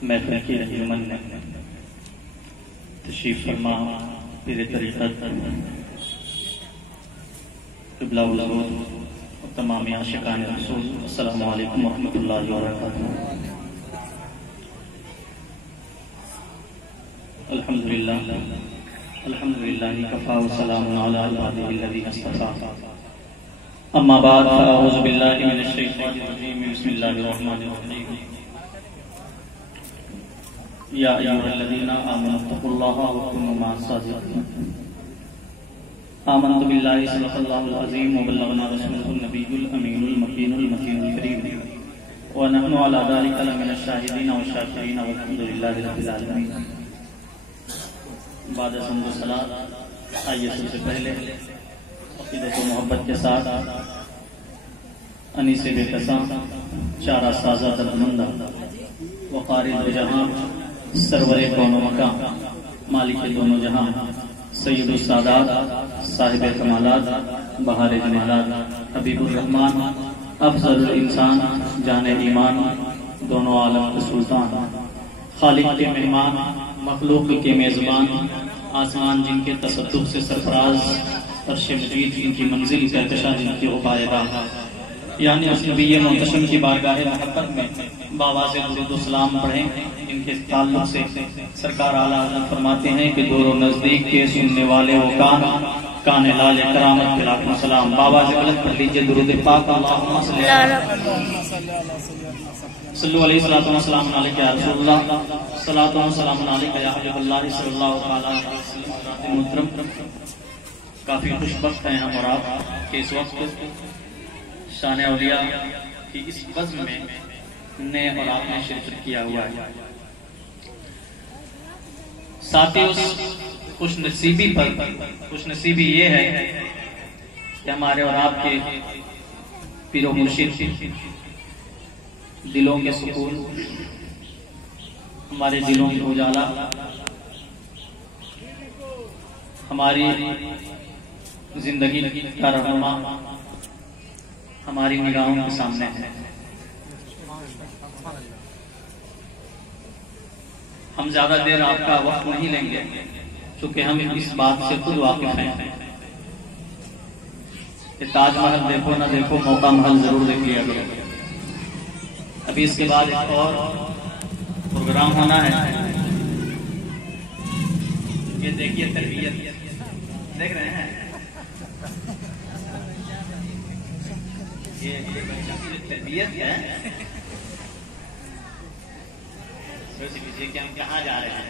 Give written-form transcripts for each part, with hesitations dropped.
महफिल की रहीमन ने तशरीफ फरमा पीर तरीक़त क़िबला वज़ूद और तमाम आशिकान रसूल। अस्सलामु अलैकुम व रहमतुल्लाहि व बरकातुहू। अल्हम्दुलिल्लाह कफ़ा व सलामुन अला इबादिहिल्लज़ीना इस्तफ़ा। अम्मा बाद फ़अऊज़ु बिल्लाहि मिनश शैतानिर रजीम। बिस्मिल्लाहिर रहमानिर रहीम। या अय्युहल्लज़ीना आमनुत्तक़ुल्लाहा व कुनू मअस-सादिक़ीन। आमन्तु बिल्लाहि सदक़ल्लाहुल अज़ीम व बल्लगना रसूलुहुन नबियुल अमीनुल मकीनुल मतीनुल करीम व नहनु अला ज़ालिका लमिनश शाहिदीन व शाकिरीन वल्हम्दुलिल्लाहि रब्बिल आलमीन। बाद हम्द सलात, आइए सबसे पहले अक़ीदत व मोहब्बत के साथ अनीस बेकसां चारा साजा दर्दमंदा वक़ारिद जहां सरवरे कौनो मकां मालिक दोनों जहां सय्यदुस सादात साहिब कमालात बहार जमालात हबीबुर रहमान अफजलुल इंसान जाने ईमान दोनों आलम के सुल्तान खालिक के मेहमान मखलूक के मेजबान आसमान जिनके तसद्दुक़ से सरफराज अर्श मजीद जिनकी मंजिल कहकशा जिनकी उपायदा यानी उस नबी मुंतशिम की बारगाह मोहब्बत में बाबा से दुरूद सलाम पढ़ें। इनके ताल्लुक से सरकार आला हज़रत फरमाते हैं कि दूर नजदीक के सुनने वाले वो कान लाल करामत के लाखों सलाम। बाबा से गलत पढ़ लीजिए दुरूद पाक अल्लाहुम्मा सल्लल्लाहु अलैहि वसल्लम अलैका या रसूलल्लाह सल्लल्लाहु अलैहि वसल्लम या हबीबल्लाह सल्लल्लाहु अलैहि वसल्लम। मुहतरम, काफी खुशबख्त हैं हम और आप कि इस वक्त शान औलिया की इस बज़्म में ने और आपने शिरकत किया हुआ है। साथ ही उस खुशनसीबी ये है कि हमारे और आपके पीरो मुर्शिद दिलों के सुकून, हमारे दिलों की उजाला, हमारी जिंदगी का रहनुमा हमारी निगाहों के सामने है। हम ज्यादा देर आपका वक्त नहीं लेंगे क्योंकि हम इस बात से खुद वाकिफ हैं कि ताजमहल देखो ना देखो मौका महल जरूर देख लिया करो। अभी इसके बाद एक और प्रोग्राम होना है। ये देखिए तरबियत देख रहे हैं, ये तरबियत है। सोच लीजिए कि हम कहाँ जा रहे हैं।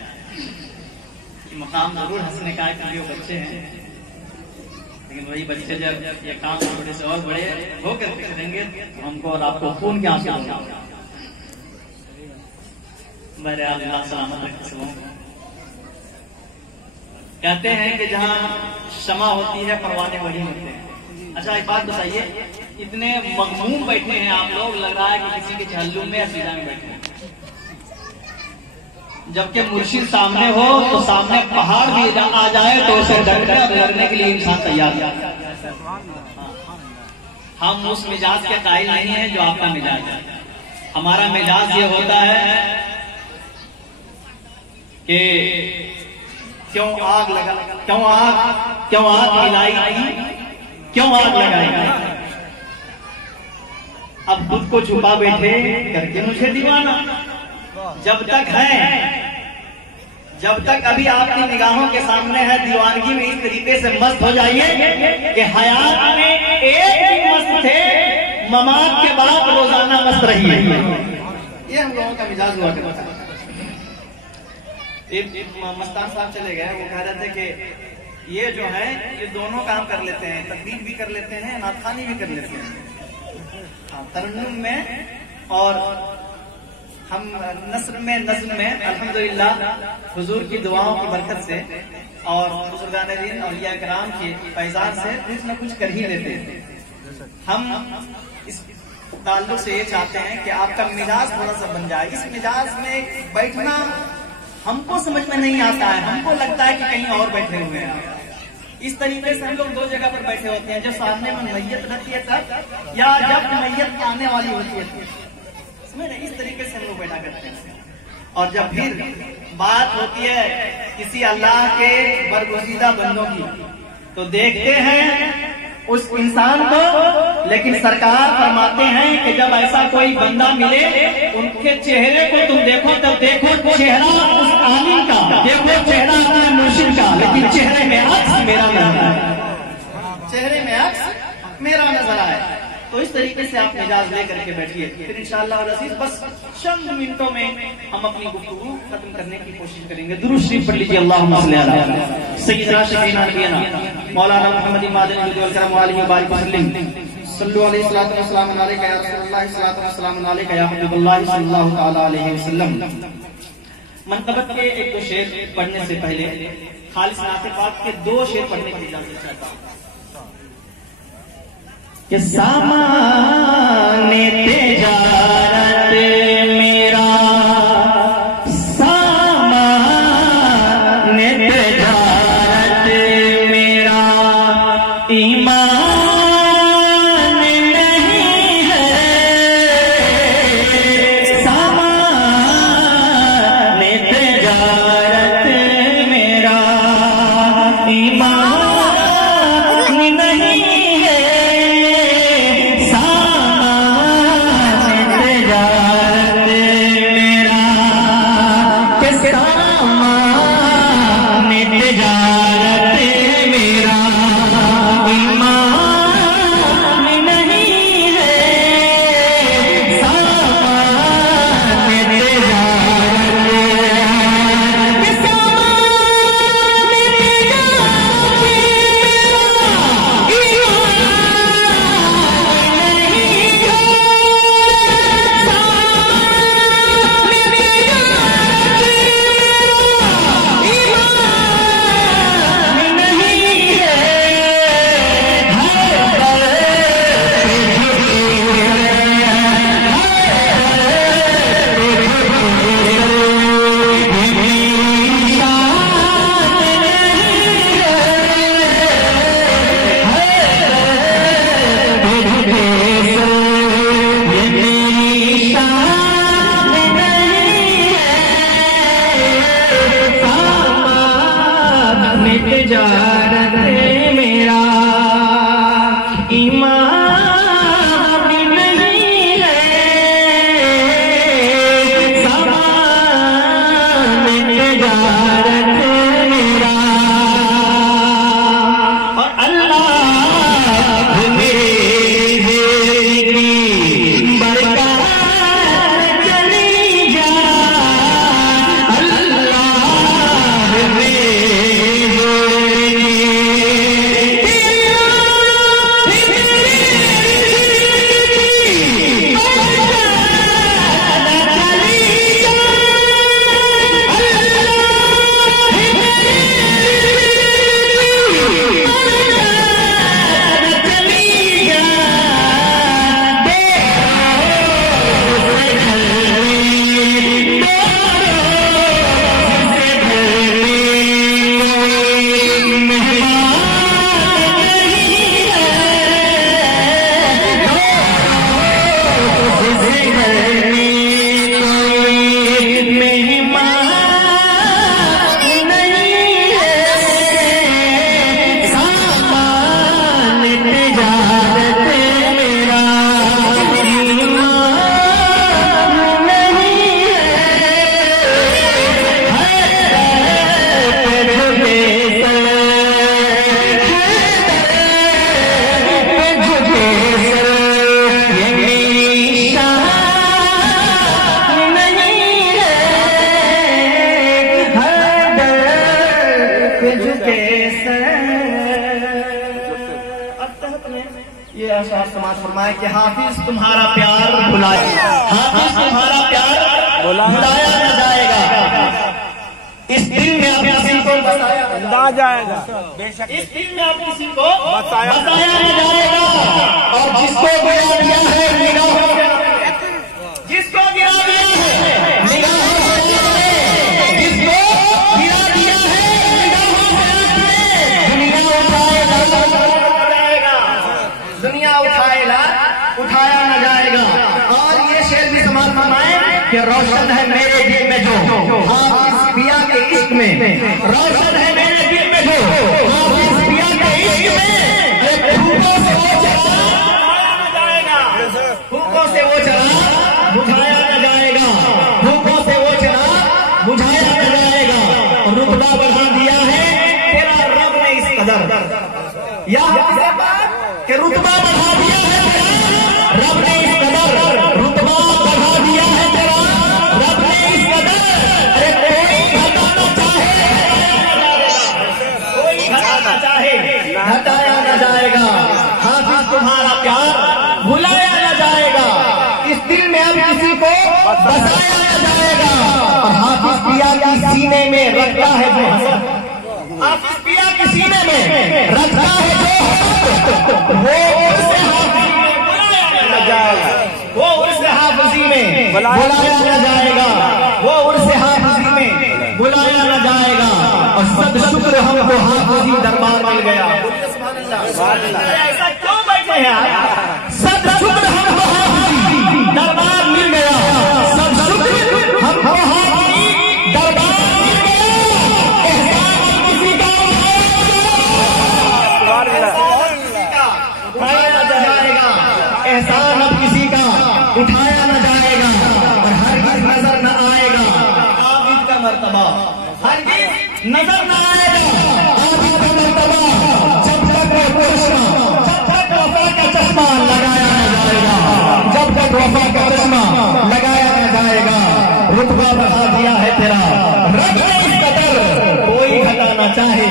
मकाम जरूर हंसने का है क्योंकि वो बच्चे हैं, लेकिन वही बच्चे जब ये काम थोड़े से और बड़े होकर करेंगे तो हमको और आपको खून के आंसू होंगे। मेरे अल्लाह सलामत रखे। कहते हैं कि जहाँ क्षमा होती है परवाने वही होते हैं। अच्छा एक बात बताइए, इतने मगमूम बैठे हैं आप लोग, लग रहा है कि किसी के झल्लुम में या सीधा में बैठे हैं। जबकि मुर्शिद सामने हो तो सामने पहाड़ भी आ जाए तो उसे डरने के लिए इंसान तैयार है। हम उस मिजाज के कायल नहीं है जो आपका मिजाज है। हमारा मिजाज ये होता है कि क्यों आग हिलाई, क्यों आग लगाई। अब खुद को छुपा बैठे करके मुझे दीवाना। जब तक अभी आपकी निगाहों के सामने है, दीवानगी में इस तरीके से मस्त हो जाइए कि हयात में एक ही मस्त थे, ममात के बाद रोजाना मस्त रहिए। ये हम लोगों का मिजाज हुआ करता है। एक मस्तान साहब चले गए, वो कह रहे थे कि ये जो है ये दोनों काम कर लेते हैं, तकरीर भी कर लेते हैं, नातखानी भी कर लेते हैं। तरन्नुम में और हम नस्र में नज़्म में अल्हम्दुलिल्लाह हुजूर की दुआओं की बरकत से और बुजुर्गान दीन औलिया किराम के फैज़ान से कुछ न कुछ कर ही लेते हैं। हम इस ताल्लुक से ये चाहते हैं कि आपका मिजाज थोड़ा सा बन जाए। इस मिजाज में बैठना हमको समझ में नहीं आता है, हमको लगता है कि कहीं और बैठे हुए हैं। इस तरीके से हम लोग दो जगह पर बैठे होते हैं, जब सामने में मैयत रहती है तब, या जब मैयत आने वाली होती है। इस तरीके से हम लोग बैठा करते हैं। और जब फिर बात होती है किसी अल्लाह के बरगुज़ीदा बंदों की, तो देखते हैं उस इंसान को, लेकिन सरकार फरमाते हैं कि जब ऐसा कोई बंदा मिले, उनके चेहरे को तुम देखो, तब देखो चेहरा उस आलिम का, देखो चेहरा अपने मुर्शिद का, लेकिन चेहरे में अक्स मेरा नजर आए, चेहरे में अक्स मेरा नजर आए। तो इस तरीके से आप मिजाज लेकर के बैठिए, फिर इंशाअल्लाह अज़ीज़ बस चंद मिनटों में हम अपनी गुफ्तगू खत्म करने की कोशिश करेंगे। दुरूद शरीफ पढ़ लीजिए, अल्लाहुम्मा सल्ली अला सय्यिदना शफीना नबीना मौलाना मुहम्मद मादनी वल करम वालिहि व बारिक वसल्लम सल्लल्लाहु अलैहि वसल्लम वसलाम अलैका या रसूलल्लाह सल्लल्लाहु अलैहि वसल्लम अलैका या हबीबल्लाह सल्लल्लाहु तआला अलैहि वसल्लम। मनक़बत के एक दो शेर पढ़ने से पहले खालिस नाते पाक के दो शेर पढ़ने की इजाजत चाहता हूं कि सामाने तिजारत मेरा, सामाने तिजारत मेरा, ईमान नहीं है, सामाने तिजारत मेरा, ईमान तिजारत मेरा, ईमान नहीं है, सामान तिजारत मेरा, और अल्लाह मेरी बरकत चली जा, अल्लाह ये अशार समाज फरमाए कि हाफिज तुम्हारा प्यार भुलाया, हाफिज तुम्हारा प्यार भुलाया न जाएगा, इस दिल में आप किसी को बताया ना जाएगा, इस दिल में आप किसी को बताया न जाएगा, और जिसको गिरा दिया है निगाहों से, जिसको गिरा दिया है निगाहों से, जिसको गिरा दिया है निगाहों से, दुनिया उठाएगा उठाया न जाएगा। और ये शेर भी समाज फरमाए कि रोशन है मेरे दिल में जो हाफिज पिया के इश्क में, रोशन है मेरे दिल में जो हाफिज पिया के इश्क में, फूकों से वो चला न जाएगा, फूकों से वो चला बुझाया न जाएगा, फूकों से वो चला बुझाया न जाएगा। रुतबा बढ़ा दिया है तेरा रब ने इस कदर, या कि रुतबा बढ़ा दिया है तेरा रब ने इस कदर, रुतबा बढ़ा दिया है तेरा रब ने इस कदर। अरे कोई घटाना चाहे घटाया न जाएगा, हाफिज तुम्हारा प्यार भुलाया न जाएगा, इस दिल में अब किसी को बसाया न जाएगा। और हाफिज पिया के सीने में रखता है जो हसद, हाफिज पिया के सीने में रखता है जो वो उससे हाफिजी में बुलाया न जाएगा, वो उससे हाफिजी में बुलाया न जाएगा, वो उससे हाफिजी में बुलाया न जाएगा। और सद शुक्र हमको हाफिजी दरबार मिल गया। ऐसा क्यों बैठे हैं आप? सद शुक्र हमको हाफिजी दरबार मिल गया, सद शुक्र हमको हाफिजी दरबार मिल गया। एहसान किसी का उठाया न जाएगा, एहसान अब किसी का उठाया न जाएगा, और हरगिज नजर न आएगा आबिद का मर्तबा, हरगिज नजर न आएगा आबिद का मर्तबा, जब तक वो चश्मा, जब तक वफा का चश्मा लगाया न जाएगा, जब तक वफा का चश्मा लगाया न जाएगा। रुतबा बढ़ा दिया है तेरा रब ने इस कदर, कोई घटाना चाहे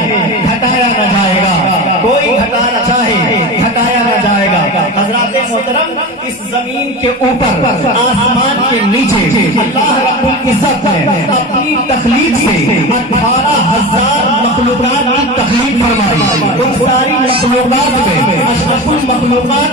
घटाया न जाएगा, कोई घटाना चाहे घटाया न जाएगा। हज़रात मोहतरम, इस जमीन के ऊपर आसमान के नीचे अल्लाह रब्बुल इज्जत ने अपनी तखलीक से 18,000 मखलूकात की तखलीक फरमाई। उन सारी मखलूकात में अशरफुल मखलूकात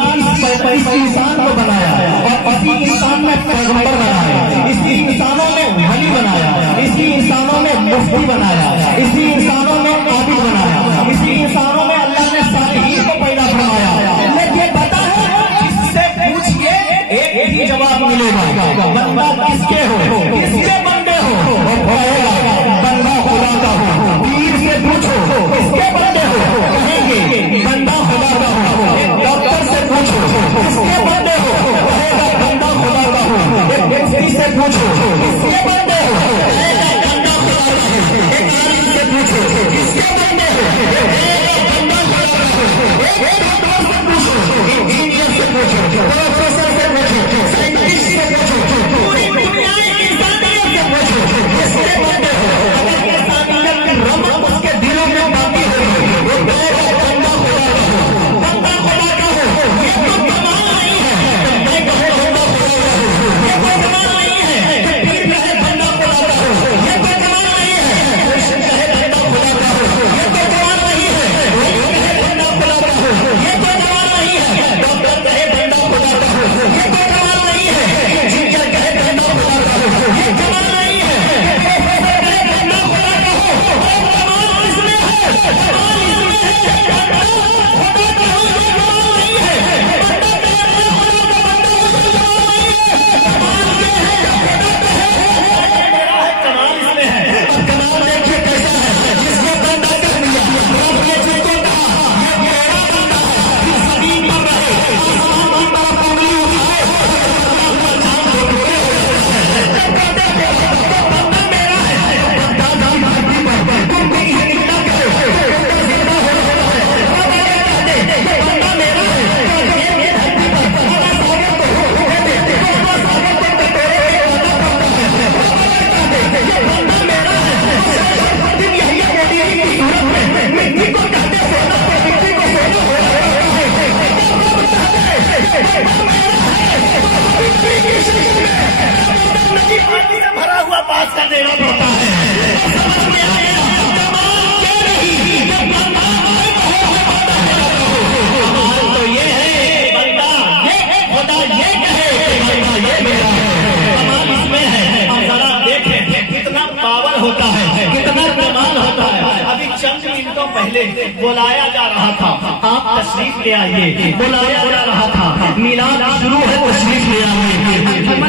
इस इंसान को बनाया, और इसी इंसान में पैगंबर बनाया, इसी इंसानों में वली बनाया, इसी इंसानों में मुफ्ती बनाया, इसी इंसानों में आबिद बनाया, इसी इंसानों में अल्लाह ने सालिहीन को पैदा फरमाया। लेकिन पता है, जिससे पूछिए एक ही जवाब मिलेगा, बंदा किसके हो, किसके बंदे हो, वो कहेगा बंदा खुदा का हो। पीर से पूछो किसके बंदे हो, कहेंगे बंदा खुदा का हो। डॉक्टर से पूछो किसके बंदे हो, कहेगा बंदा खुदा का हो। एक व्यक्ति से पूछो किसके बंदे हो, कहेगा बंदा खुदा का हो। एक आलिम से पूछो किसके बंदे हो, कहेगा बंदा खुदा का हो। एक डॉक्टर से पूछो, इंजीनियर से पूछो, प्रोफेसर से पूछो, साइंटिस्ट से पूछो, पूरी दुनिया की इंसानियत से पूछो किसके बंदे हो। अगर इंसानियत के रब उसके दिलों में बाकी हो, वो कहेगा बंदा खुदा का हो, बंदा खुदा का हो। ये तो कमाल नहीं है, मैं कहे बंदा खुदा का हो, ये कोई कमाल नहीं है। पीर कहे बंदा खुदा का हो, ये कोई कमाल नहीं है। कृष्ण कहे बंदा खुदा का हो, ये कोई कमाल नहीं है। रोहित कहे बंदा खुदा का हो, ये कोई कमाल नहीं है। डॉक्टर कहे बंदा खुदा का हो, ये कोई कमाल नहीं है। इंजीनियर कहे बंदा खुदा का हो, ये कमाल नहीं है। प्रोफेसर कहे बंदा खुदा का हो, कमाल इसमें है, कमाल इसमें है। बंदा खुदा का हो, ये कमाल नहीं है। बंदा कहे बंदा खुदा का, बंदा हो, ये कमाल नहीं है। कमाल ये है, कमाल इसमें है। कमाल देखिए कैसा है, जिसने बंदा कर दिया, रब ने जिसको कहा ये मेरा बंदा है, इस जमीन पर रहे, आसमान की तरफ उंगली उठाए, बंदा मेरा है। बंदा की धरती पर तुम भी इसे निकला करो, बंदा जिंदा हो रहा है, बंदा मेरा है। ये धरती पर बंदा सागर को कहते, बंदा सागर को कटोरे में बंदा करता है, ये बंदा मेरा है। दिन यही कहती है कि सूरत में मिट्टी को कहते सोना, मिट्टी को सोना हो रहा है, नदी पानी से भरा हुआ पास का देना पड़ता है। समझ में आया, कमाल क्या रही, तो ये है बंदा, ये खुदा ये कहे बंदा ये मेरा है, कमाल इसमें है। हम जरा देखें कितना पावर होता है, कितना कमाल होता है। अभी चंद मिनटों पहले बुलाया जा रहा था, आप तशरीफ ले आइए, बुलाया जा रहा था, मिलाद शुरू है तशरीफ ले आइए,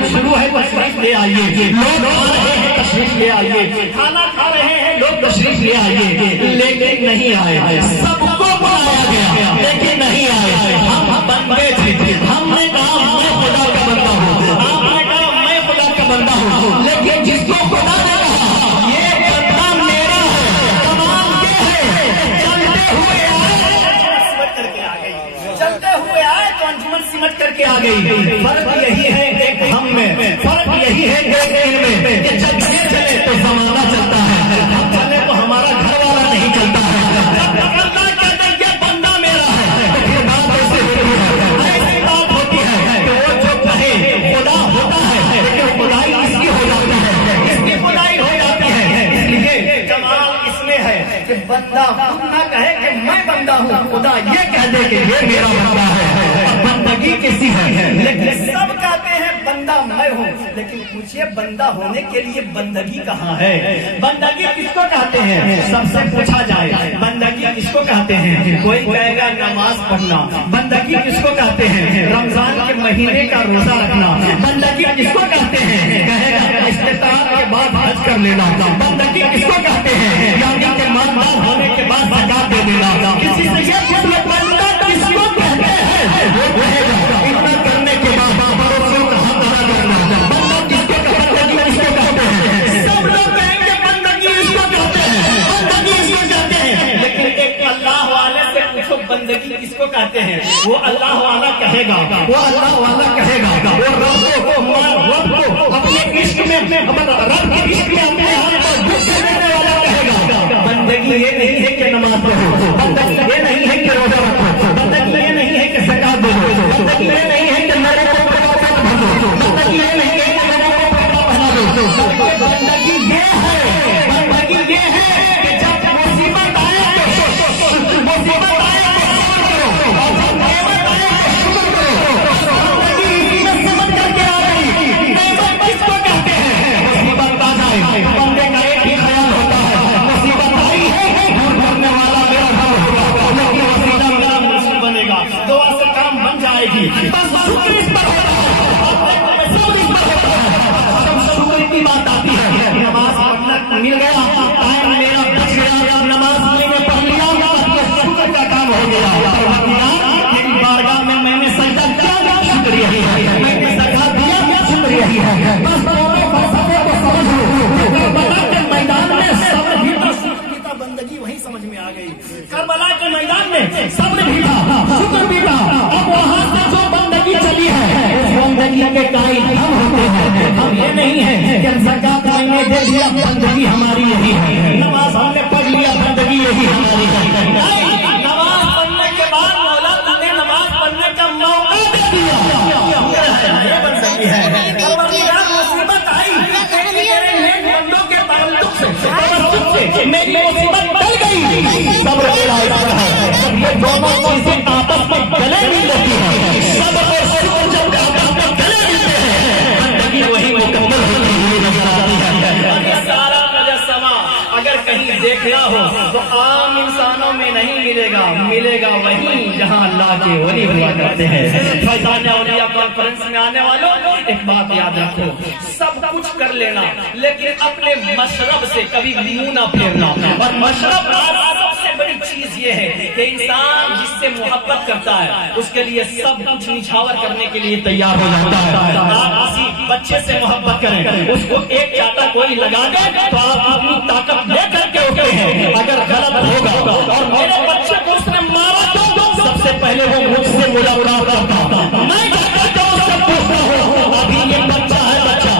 शुरू है तशरीफ ले आइए, लोग आ रहे हैं तशरीफ ले आइए, खाना खा रहे हैं लोग तशरीफ ले आइए, लेकिन नहीं आए। सबको बुलाया गया लेकिन नहीं आए। हम बन गए थे, हमने कहा मैं खुदा का बंदा हूँ, आपने कहा मैं खुदा का बंदा हूँ, लेकिन जिसको खुदा ने कहा ये बंदा मेरा है, कमाल के है, चलते हुए आए तो अंजुमन सिमट करके आ गई। फर्क यही है एक हम में, फर्क यही है एक इनमें कि जब ये चले तो जमाना चलता है, हम चले तो हमारा घर वाला नहीं चलता है। अल्लाह कहता है ये बंदा मेरा है, तो फिर बात ऐसे होती है, ऐसी बात होती है कि वो जो कहे खुदा होता है, लेकिन खुदाई इसकी हो जाती है, इसकी खुदाई हो जाती है। इसलिए कमाल इसमें है कि बंदा खुद ना कहे कि मैं बंदा हूँ, खुदा ये कह दे कि ये मेरा बंदा है। बंदगी किसी है, लेकिन सब कहते हैं बंदा मैं हूँ, लेकिन पूछिए बंदा होने के लिए बंदगी कहाँ है? बंदगी किसको कहते हैं? सबसे पूछा जाए बंदगी किसको कहते हैं? कोई कहेगा नमाज पढ़ना। बंदगी किसको कहते हैं? रमजान के महीने का रोजा रखना। बंदगी किसको कहते हैं? कहेगा इस्तिताअत के बाद हज कर लेना। बंदगी किसको कहते हैं? यानी कि मालदार होने के बाद ज़कात दे देना। किसी से ये पूछ लो बंदा किसको कहते हैं, वो कहेगा इतना करने के बाद पड़ोसियों का हक अदा करना। बंदा किसको कहते हैं? सब लोग कहेंगे बंदगी इसको कहते हैं, बंदगी इसको कहते हैं। लेकिन एक अल्लाह वाले से पूछो बंदगी किसको कहते हैं? वो अल्लाह वाला कहेगा, वो अल्लाह वाला कहेगा, वो रब को अपने इश्क में, रब के इश्क में अपने हाथ पर दुख देने वाला कहेगा। बंदगी ये नहीं है कि नमाज पढ़ो, बंदगी ये नहीं है कि रोजा रखो, बंदगी ये नहीं है कि ज़कात दो, बंदगी ये नहीं है कि मेरे को भरो, बंदगी ये नहीं है कि मेरे को पहना दो। बंदगी ये है, बंदगी ये है कि जब मुसीबत आए तो मुसीबत आए और जब नेमत आए तो शुक्र करो। बंदगी इसी में समझ करके आ गई। नेमत किसको कहते हैं? मुसीबत आ जाए बंदे का एक ही ख्याल होता है, मुसीबत आई है दूर करने वाला मेरा घर होगा, लेकिन वसीला मेरा मुर्शिद बनेगा, दुआ से काम बन जाएगी। बस शुक्र इस पर होता है, शुक्र इस पर होता है। जब शुक्र की बात आती है, नमाज पढ़ना मिल गया, टाइम मेरा बच गया, नमाज मैंने पढ़ लिया, शुक्र का काम हो गया। तेरी बारगाह में मैंने सजदा किया, शुक्र यही है, मैंने ज़कात दिया, शुक्र यही है। बस दोनों फलसफे को समझ लो। करबला के मैदान में सब्र भी था, शुक्र भी था, बंदगी वही समझ में आ गई। करबला के मैदान में सब्र भी था, शुक्र भी था। अब वहां से जो बंदगी चली है, उस बंदगी के कायल हम होते हैं। हम ये नहीं है कि ज़कात हमने दे दिया, बंदगी हमारी यही है, नमाज हमने पढ़ लिया, बंदगी यही हमारी है। नमाज पढ़ने के बाद मौला तुमने नमाज पढ़ने का मौका दे दिया, ये बंदगी है। मुसीबत आई बंदों के ताल्लुक से, मेरी मुसीबत टल गई, सब्र ये दोनों चीजें आपस में गले मिल लेती हैं। सब्र और शुक्र जब आपस में गले मिलते हैं, बंदगी वही मुकम्मल होती हुई नजर आती है। सारा मुजस्समा अगर कहीं देखना हो तो आम इंसानों में नहीं मिलेगा, मिलेगा वहीं जहां अल्लाह के वली हुआ करते हैं। फैजान औलिया कॉन्फ्रेंस में आने वालों एक बात याद रखो, सब कुछ कर लेना लेकिन अपने मशरब से कभी मुंह ना फेरना। और मशरब सबसे बड़ी चीज ये है कि इंसान जिससे मोहब्बत करता है उसके लिए सब कुछ निछावर करने के लिए तैयार हो जाता है। आप किसी बच्चे से मोहब्बत करें, उसको एक चाटा कोई लगा दे तो आप अपनी ताकत लेकर के उठते हैं। अगर गलत होगा और मेरे बच्चे को उसने मारा तो सबसे पहले वो मुझसे मुलाकात करता, मैं जाकर उससे पूछता हूँ अभी ये बच्चा है, बच्चा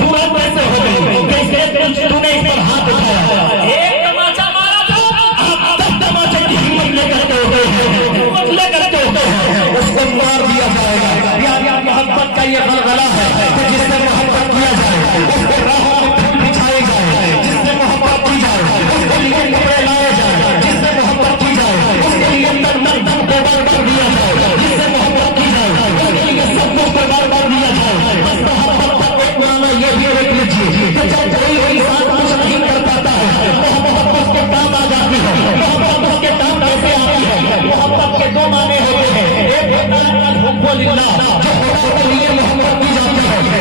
पूरा कैसे हो गई, कैसे तूने इस पर हाथ उठाया? एक तमाचा मारा था, आप 10 तमाचे की हिम्मत लेकर के होते हैं, हिम्मत लेकर के होते हैं, उसको मार दिया जाएगा। यार मोहब्बत का ये गलगला है कि जिससे मोहब्बत किया जाए उसको राहों में फूल बिछाए जाए, जिससे मोहब्बत की जाए उसके लिए कपड़े लाए जाए, जिससे मोहब्बत की जाए उसके लिए दम कुर्बान कर दिया जाए, जिससे मोहब्बत की जाए उसके लिए सब कुछ कुर्बान कर दिया जाए। बस मोहब्बत का एक माना ये भी देख लीजिए कि जब कोई इंसान कुछ नहीं कर पाता है, मोहब्बत उसके काम आ जाती है। मोहब्बत उसके काम कैसे आती है? मोहब्बत के दो माने होते हैं, एक होता है हुब्बुल्लाह, जो खुदा के लिए मोहब्बत की जाती है,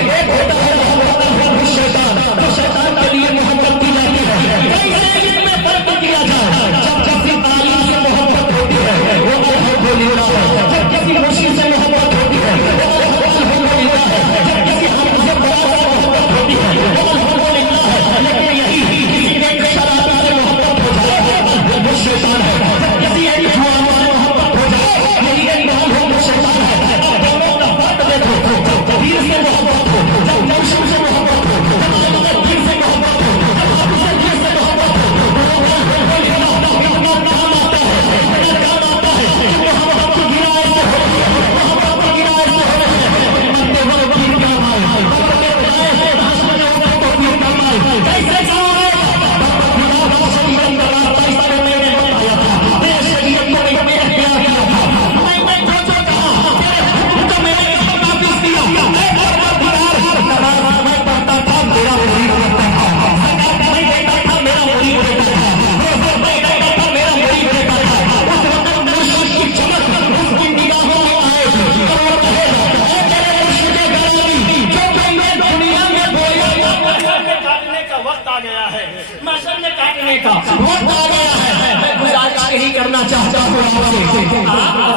करने का वक्त आ गया है। मैं गुजारिश यही करना चाहता हूँ आपसे,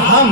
हम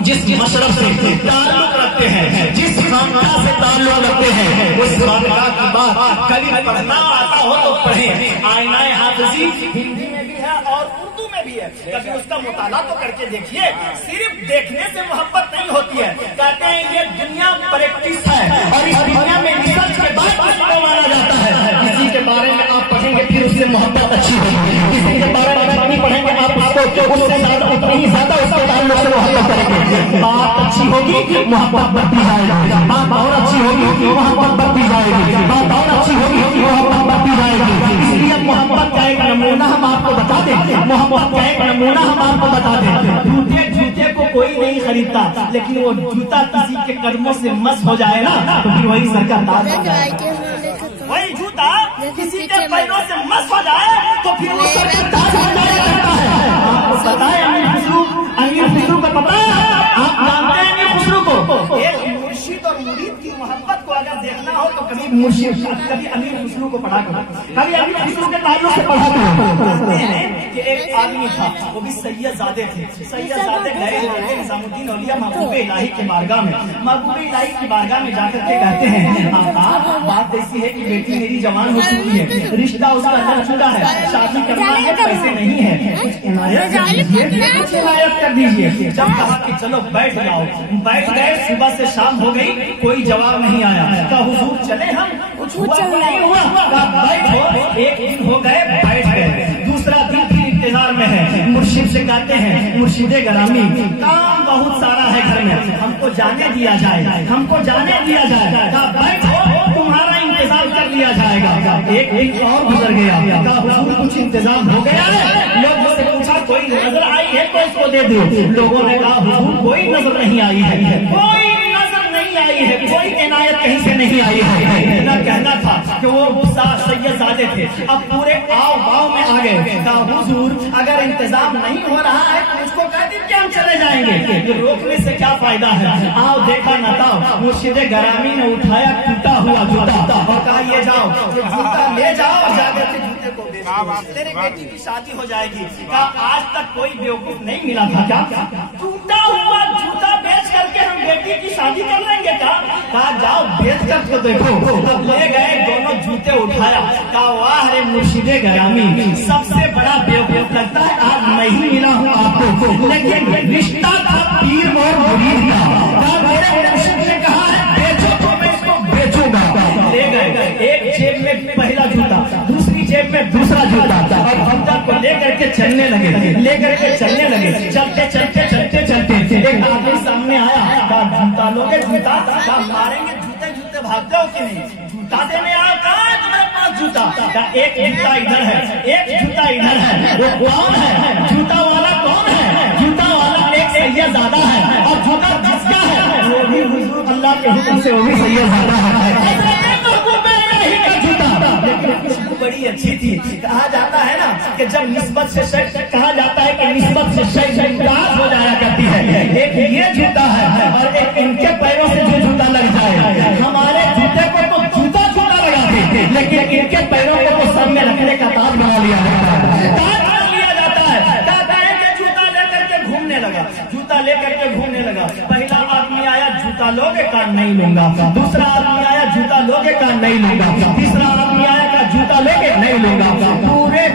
जिस मशरब से ताल्लुक रखते हैं, जिस खानका से ताल्लुक रखते हैं, उस खानका की बात कभी पढ़ना आता हो तो पढ़ें। आईनाए हाफिजी हिंदी में भी है और उर्दू में भी है, कभी उसका मुताला तो करके देखिए। सिर्फ देखने से मोहब्बत नहीं होती है। कहते हैं ये दुनिया प्रैक्टिस है और इस दुनिया में रिसर्च के बाद किसको माना जाता है। किसी के बारे में आप पढ़ेंगे फिर उससे मोहब्बत अच्छी होगी, किसी के बारे में नहीं पढ़ेंगे आप उसको उससे ज्यादा उतनी ही ज्यादा उसके ताल्लुक से मोहब्बत करेंगे। बात अच्छी होगी मोहब्बत बढ़ती जाएगी, बात और अच्छी होगी मोहब्बत बढ़ती जाएगी, बात और अच्छी होगी मोहब्बत बढ़ती जाएगी। इसलिए मोहब्बत का एक नमूना हम आपको बता दें, मोहब्बत का एक नमूना हम आपको बता दें। जूते को कोई नहीं खरीदता, लेकिन वो जूता किसी के कदमों से मस हो जाए ना तो फिर वही सर का ताज हो जाए। वही जूता किसी के पैरों से मस हो जाए तो फिर वो सर का ताज हो जाया करता है। आपको पता है अमीर खुसरू को पता है, आप जानते हैं अमीर खुसरू को। एक मुर्शिद और मुरीद की मोहब्बत को अगर देखना हो तो कभी मुर्शिद कभी अमीर खुसरू को पढ़ा करो, कभी अमीर खुसरू के ताल्लुक से पढ़ा करो। कि एक आदमी था, वो भी सैयदजादे थे। सैयदजादे गए थे निजामुद्दीन औलिया महबूब इलाही के बारगाह में। महबूब इलाही की बारगाह में जाकर के कहते हैं आप बात ऐसी है कि बेटी मेरी जवान हो चुकी है, रिश्ता उसका लग चुका है, शादी करना है, पैसे नहीं है, कुछ इनायत कर दीजिए। जब कहा कि चलो बैठ जाओ, बैठ गए। सुबह से शाम हो गई, कोई जवाब नहीं आया। कहा हुजूर चले हम, कुछ हुआ नहीं हुआ। बैठो, एक दिन हो गए, बैठ गए। दूसरा दिन भी इंतजार में है। मुर्शिद से कहते हैं मुर्शिदे गरामी काम बहुत सारा है घर में, हमको जाने दिया जाए, हमको जाने दिया जाए। कहा बैठो, तुम्हारा इंतजार कर लिया जाएगा। एक दिन और गुजर गया। कहा हुजूर कुछ इंतजाम हो गया है। लोगों से पूछा कोई नजर आई है तो इसको दे दो। लोगों ने कहा हुजूर कोई नजर नहीं आई है, कोई नजर नहीं आई है, कोई इनायत कहीं से नहीं आई है। इतना कहना था कि वो सैयदजादे थे, अब पूरे आओ बाव में आ गए। कहा हुजूर अगर इंतजाम नहीं हो रहा है तो उसको कह दीजिए हम चले जाएंगे, रोकने से क्या फायदा है। आओ देखा न था, मुर्शिदे गरामी ने उठाया टूटा हुआ जूता और कहा ये जाओ, ये जूता ले जाओ और जाकर के जूते को बेचो, तेरी बेटी की शादी हो जाएगी। कहा आज तक कोई बेवकूफ नहीं मिला था क्या, टूटा हुआ जूता बेच करके हम बेटी की शादी कर लेंगे क्या। कहा जाओ बेच करके देखो। ले गए, दोनों जूते उठाया। कहा वाह रे मुर्शिदे गरामी, सबसे बड़ा बेवकूफ लगता है आज नहीं मिला हूँ आपको, लेकिन रिश्ता था पीर और मुरीद का। मेरे मुर्शिद ने कहा है बेचो तो मैं इसको बेचूंगा। ले गए, एक जेब में पहला जूता, दूसरी जेब में दूसरा जूता और जूता को लेकर के चलने लगे, लेकर के चलने लगे। चलते चलते चलते चलते एक आदमी सामने आया। कहा जूता लोगे, जूता कहा मारेंगे, जूते जूते भागते हो कि नहीं, जूता देने आओ। कहा है तुम्हारे पास जूता। कहा एक जूता इधर है, एक जूता इधर है। वो कौन है, जूता वाला कौन है। जूता वाला एक सैयदजादा है और जूता जिसका है वो भी हुजूर अल्लाह के हुक्म से वो भी सैयदजादा है। खुशबू बड़ी अच्छी थी। कहा जाता है ना कि जब निस्बत से कहा जाता है कि निस्बत से शय गाज हो जाया करती है। एक ये जूता है और एक इनके पैरों से जो जूता लग जाए। हमारे जूते को तो जूता लगाते थे, लेकिन इनके पैरों को तो सर में रखने का ताज बना लिया जाता है, ताज बना लिया जाता है। कहता है कि जूता लेकर के घूमने लगा, जूता लेकर के घूमने लगा। पहला आदमी आया, जूता लोगे, का नहीं लूंगा। दूसरा आदमी आया, जूता लोगे, का नहीं लूंगा। तीसरा आदमी आया, का जूता लोगे, नहीं लूंगा। पूरे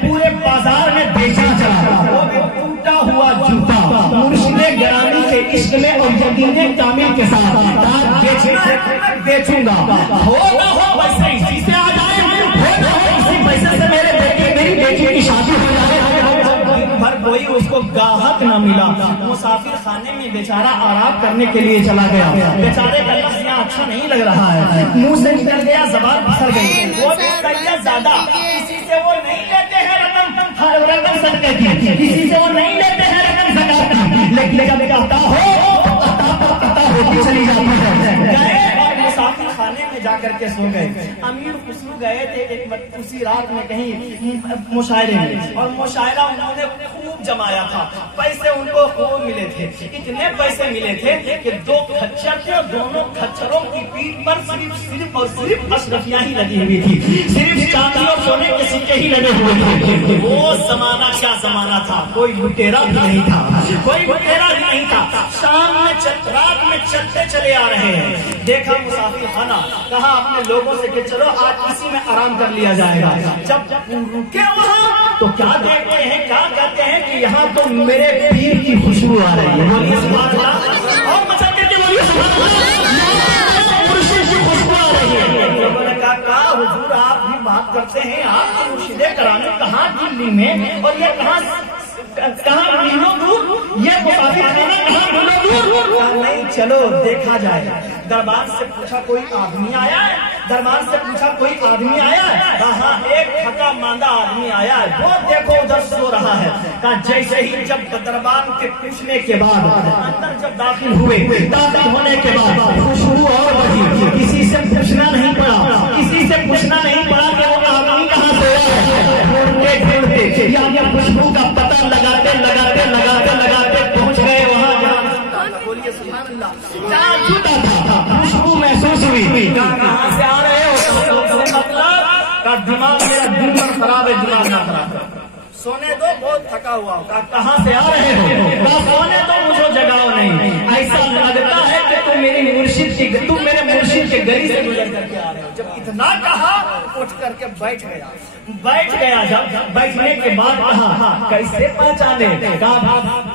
पूरे बाजार में बेचा चला, वो भी टूटा हुआ जूता। मुर्शिदे गरामी के इश्क में और यकीने कामिल के साथ बेचूंगा। हो ना हो वैसे इसी से आ जाए, हो ना हो इसी पैसे से मेरी बेटी की शादी हो जाए। भर कोई उसको गाहक न मिला। मुसाफिर खाने में बेचारा आराम करने के लिए चला गया। बेचारे का लफ्ज़ यहाँ अच्छा नहीं लग रहा है, मुंह से निकल गया, जबान फिसल गई। वो भी सैयदजादा, किसी से वो नहीं लेते हैं रकम सदके की, किसी से वो नहीं लेते हैं रकम ज़कात की, लेकिन जब कहता हो अता होती चली जाती है। मुसाफिर खाने में जाकर के सो गए। अमीर खुसरू गए थे उसी रात में कहीं मुशायरे में, और मुशायरा उन्होंने खूब जमाया था, पैसे उनको खूब मिले थे। इतने पैसे मिले थे कि 2 खच्चर थे और दोनों खच्चरों की पीठ पर सिर्फ और सिर्फ अशरफियां ही लगी हुई थी, सिर्फ चांदी और सोने के सिक्के ही लगे हुए थे। वो जमाना क्या जमाना था, कोई लुटेरा भी नहीं था, कोई लुटेरा भी नहीं था। शाम में रात में चलते चले आ रहे हैं, देखा मुसाफिर खाना, कहा अपने लोगों से कि चलो आज इसी में आराम कर लिया जाएगा। जब रुके वहाँ तो क्या देखते हैं, क्या कहते हैं कि यहाँ तो मेरे पीर की खुशबू आ रही है। बोलिए सुभान अल्लाह, और मचा करके बोलिए सुभान अल्लाह, मुर्शिद की खुशबू आ रही है। लोगों ने कहा हुजूर आप भी बात करते हैं, आप मुर्शिदे कराने कहाँ दिल्ली में, और ये कहाँ मीलों दूर, ये मुसाफिर खाना कहाँ मीलों दूर। नहीं चलो देखा जाए। दरबार से पूछा कोई आदमी आया है, दरबार से पूछा कोई आदमी आया है, कहा एक थका मांदा आदमी आया है, वो देखो उधर सो रहा है। कहा जैसे ही जब दरबार के पूछने के बाद अंदर जब दाखिल हुए, दाखिल होने के बाद खुशबू और बढ़ी। किसी से पूछना नहीं पड़ा, किसी से पूछना नहीं पड़ा कि वो आदमी कहाँ सोया है। ढूंढते ढूंढते या खुशबू का पता लगाते लगाते लगाते लगाते पहुँच गए वहाँ जहाँ छूटा था। खुशबू महसूस हुई, कहाँ से आ रहे हो, का दिमाग मेरा दिन भर खराब है, दिमाग ना खराब, सोने दो, बहुत थका हुआ। कहाँ से आ रहे हो, सोने दो, मुझे जगाओ नहीं। ऐसा लगता है कि तुम मेरे मुर्शिद के गली से गुजर करके आ रहे हो। जब इतना कहा उठ करके बैठ गया। जब बैठने के बाद कहा कैसे पहचाने,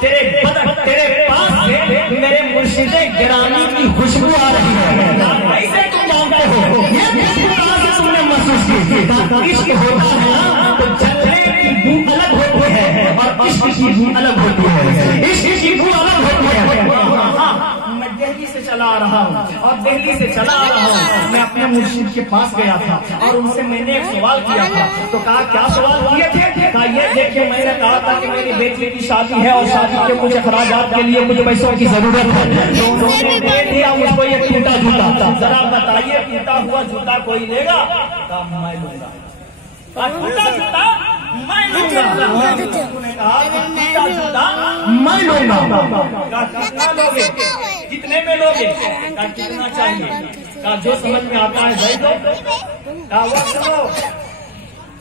तेरे पास से मेरे मुर्शिदे गिरानी की खुशबू आ रही है। कैसे तुम जानते हो, ये कहाँ से तुमने महसूस की। इश्क होता है ना तो जलने की बू अलग होती है और इश्क की बू अलग होती है, इश्क की बू अलग होती है। मैं दिल्ली से चला आ रहा हूँ, और दिल्ली से चला आ रहा हूँ, मैं अपने मुर्शिद के पास गया था और उनसे मैंने एक सवाल किया था। तो कहा क्या सवाल किए थे, कहा ये देखिए मैंने कहा था कि मेरी बेटी की शादी है और शादी के कुछ अखराजात के लिए कुछ पैसों की जरूरत है, तो उन्होंने दे दिया मुझको ये टूटा जूता। जरा बताइए टूटा हुआ जूता कोई लेगा? मैं लूंगा। टूटा जूता मैं लूंगा, मैं लूंगा। कितना लोगे, कितने में लोगे, कितना चाहिए, जो समझ में आता है दे दो।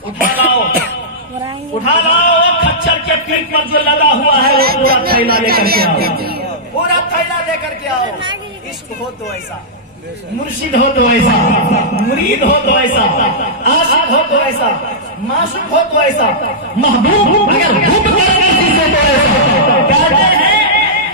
उठा लाओ खच्चर के पीठ पर जो लगा हुआ है वो पूरा थैला लेकर के आओ, पूरा थैला लेकर के आओ। इश्क हो तो ऐसा, मुर्शिद हो तो ऐसा, मुरीद हो तो ऐसा, आशिक हो तो ऐसा, माशूक हो तो ऐसा, महबूब अगर भूख लगे किसी तो ऐसा। कहते हैं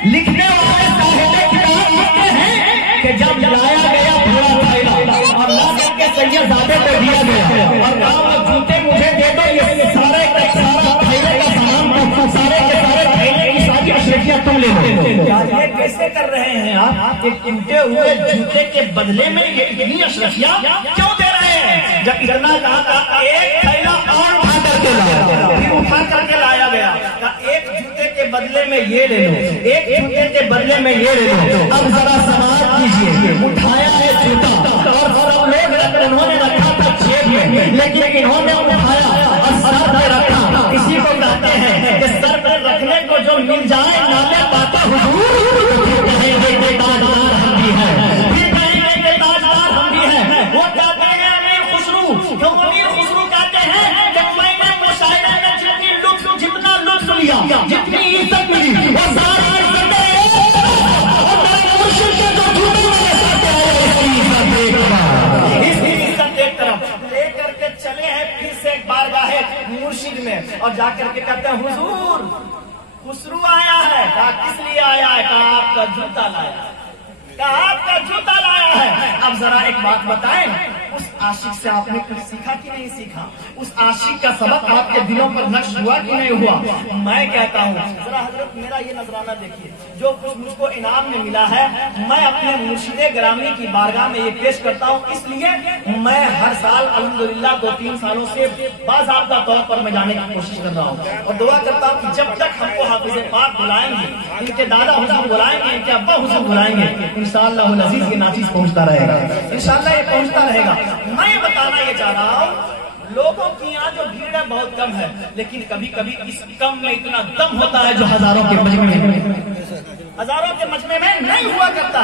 लिखने वाले साहिब किताब लिखते हैं कि जब लाया गया पूरा थैला और ला करके सैयदजादे को दिया गया और कहा जूते मुझे दे दो, ये सारे का सारा थैले का सामान, सारे के सारे थैले की सारी अशरफियां तुम ले लो। ये कैसे कर रहे हैं आप, एक टूटे हुए जूते के बदले में ये इतनी अशरफियां क्यों दे रहे हैं? जब इतना कहा एक थैला और उठा करके लाया, फिर उठा करके लाया गया, एक जूते के बदले में ये ले लो, एक जूते के बदले में ये ले लो। अब जरा समाज कीजिए, उठाया है जूता और सब लोग उन्होंने रखा था जेब में, लेकिन इन्होंने उठाया और सर पे रखा। इसी को कहते हैं कि सर पर रखने को जो मिल जाए नाले पाता हुजूर, कहेंगे कि ताजदार हम भी हैं, फिर कहेंगे कि ताजदार हम भी हैं। वो कहते हैं अमीर खुसरू, क्यों अमीर खुसरू कहते हैं कि मैंने मुशायरे में जितना लुत्फ लिया, जितनी इज्जत मिली, वो सारी इज्जत एक तरफ लेकर के चले हैं। फिर से एक बार गाहे मुर्शिद में और जाकर के कहते हैं हुजूर खुसरू आया है। कहा किस लिए आया है? कहा आपका जूता लाया, कहा आपका जूता लाया है। अब जरा एक बात बताएं, उस आशिक से आपने कुछ सीखा कि नहीं सीखा? उस आशिक का सबक आपके दिलों पर नक्श हुआ कि नहीं हुआ? मैं कहता हूँ जरा हजरत मेरा ये नजराना देखिए, जो कुछ मुझको इनाम में मिला है मैं अपने मुर्शिदे ग्रामी की बारगाह में ये पेश करता हूँ। इसलिए मैं हर साल अल्हम्दुलिल्लाह 2-3 सालों से बाज़ाब्ता तौर पर मैं जाने की कोशिश कर रहा हूँ और दुआ करता हूँ कि जब तक हमको हाफिज़ पाक बुलाएंगे, इनके दादा हुजूर बुलाएंगे, इनके अब्बा हुजूर बुलाएंगे, इंशाअल्लाह अज़ीज़ ये नाचीज पहुंचता रहेगा, इंशाअल्लाह ये पहुंचता रहेगा। मैं ये बताना ये चाह रहा हूँ, लोगों की यहाँ जो भीड़ है बहुत कम है, लेकिन कभी कभी इस कम में इतना दम होता है जो हजारों के मजमे में नहीं हुआ करता।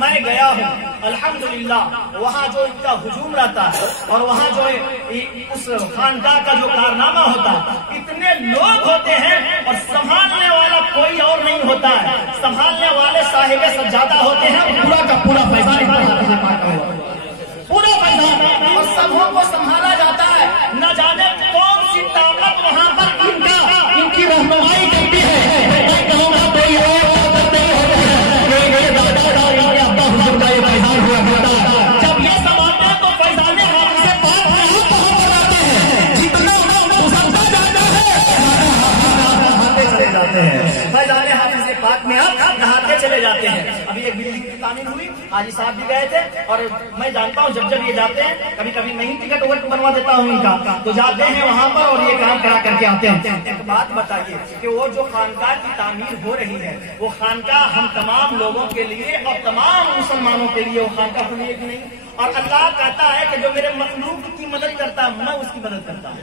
मैं गया हूँ अल्हम्दुलिल्लाह, वहाँ जो इनका हुजूम रहता है और वहाँ जो उस खानका का जो कारनामा होता है, इतने लोग होते हैं और संभालने वाला कोई और नहीं होता है। संभालने वाले साहिब सज्जादा होते हैं, पूरा का पूरा पूरा पैसा और सबों को संभाला जाता है। न जाने कौन सी ताकत वहाँ पर इनकी रहनुमाई करती है। मैं कहूँगा कोई और जब ये संभालते हैं तो फैजाने हाथ से जितना चले जाते हैं, फैजाने हाथ से पाक में आप नहाते चले जाते हैं। अभी एक बिल्डिंग की तामीर हुई, हाजी साहब भी गए थे और मैं जानता हूँ जब ये जाते हैं, कभी कभी मैं ही टिकट वोट बनवा देता हूँ इनका, तो जाते हैं वहाँ पर और ये काम करा करके आते हैं। एक बात बताइए कि वो जो खानका की तामीर हो रही है, वो खानका हम तमाम लोगों के लिए और तमाम मुसलमानों के लिए वो खानका खुली है कि नहीं? और अल्लाह कहता है कि जो मेरे मखलूक की मदद करता है मैं उसकी मदद करता हूँ।